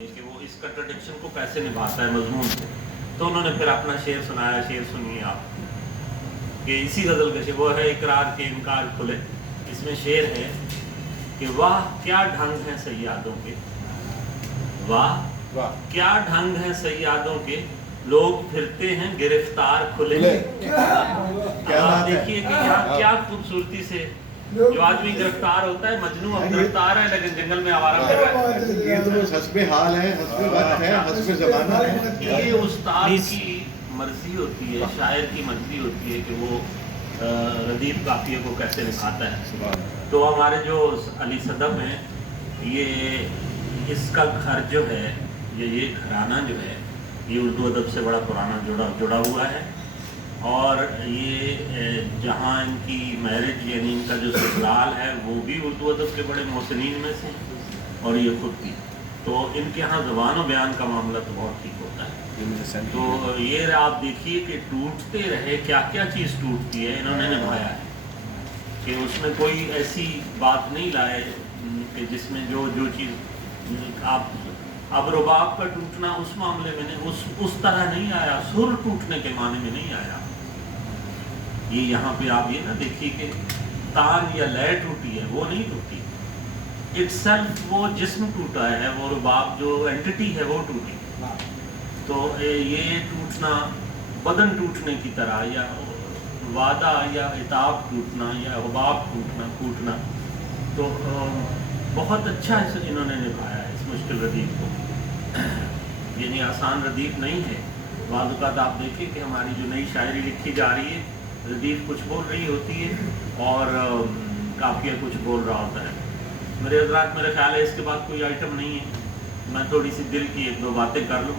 کہ وہ اس کنٹرڈکشن کو کیسے نبھاتا ہے مضمون سے. تو انہوں نے پھر اپنا شعر سنایا. شعر سنیے آپ کہ اسی غزل کا شعر وہ ہے اقرار کے انکار کھلے. اس میں شعر ہے کہ واہ کیا ڈھنگ ہیں سیادوں کے، واہ کیا ڈھنگ ہیں سیادوں کے، لوگ پھرتے ہیں گرفتار کھلے. آپ دیکھیے کہ یہاں کیا خوبصورتی سے جو آدمی گرفتار ہوتا ہے، مجنون اب گرفتار ہے لیکن جنگل میں آوارہ پھر رہا ہے. یہ تو حسب حال ہے، حسب وقت ہے، حسب زمانہ ہے. یہ استاد کی مرضی ہوتی ہے، شاعر کی مرضی ہوتی ہے کہ وہ ردیف قافیے کو کیسے نبھاتا ہے. تو ہمارے جو علی صدف ہیں، یہ اس کا گھر جو ہے، یہ گھرانہ جو ہے، یہ اردو ادب سے بڑا پرانا جڑا ہوا ہے. اور یہ جہاں ان کی میرج یعنی ان کا جو سسرال ہے وہ بھی اردو ادب کے بڑے محسنین میں سے، اور یہ خود بھی. تو ان کے ہاں زبان و بیان کا معاملہ تو بہت ٹھیک ہوتا ہے. تو یہ آپ دیکھیے کہ ٹوٹتے رہے، کیا کیا چیز ٹوٹتی ہے انہوں نے نبھایا ہے، کہ اس میں کوئی ایسی بات نہیں لائے کہ جس میں جو چیز آپ اب رباب کا ٹوٹنا اس معاملے میں نہیں، اس طرح نہیں آیا، سر ٹوٹنے کے معنی میں نہیں آیا. یہ یہاں پہ آپ یہ نہ دیکھیے کہ تان یا لے ٹوٹی ہے، وہ نہیں ٹوٹی. اٹ سیلف وہ جسم ٹوٹا ہے، وہ رباب جو اینٹی ہے وہ ٹوٹی. تو یہ ٹوٹنا بدن ٹوٹنے کی طرح، یا وعدہ یا عتاب ٹوٹنا، یا رباب ٹوٹنا. تو بہت اچھا انہوں نے نبھایا ہے اس مشکل ردیف کو. یعنی آسان ردیف نہیں ہے. بعض اوقات آپ دیکھیں کہ ہماری جو نئی شاعری لکھی جا رہی ہے، ردیف کچھ بول رہی ہوتی ہے اور قافیہ کچھ بول رہا ہوتا ہے. میرے حضرات، میرے خیال ہے اس کے بعد کوئی آئٹم نہیں ہے. میں تھوڑی سی دل کی ایک دو باتیں کر لوں.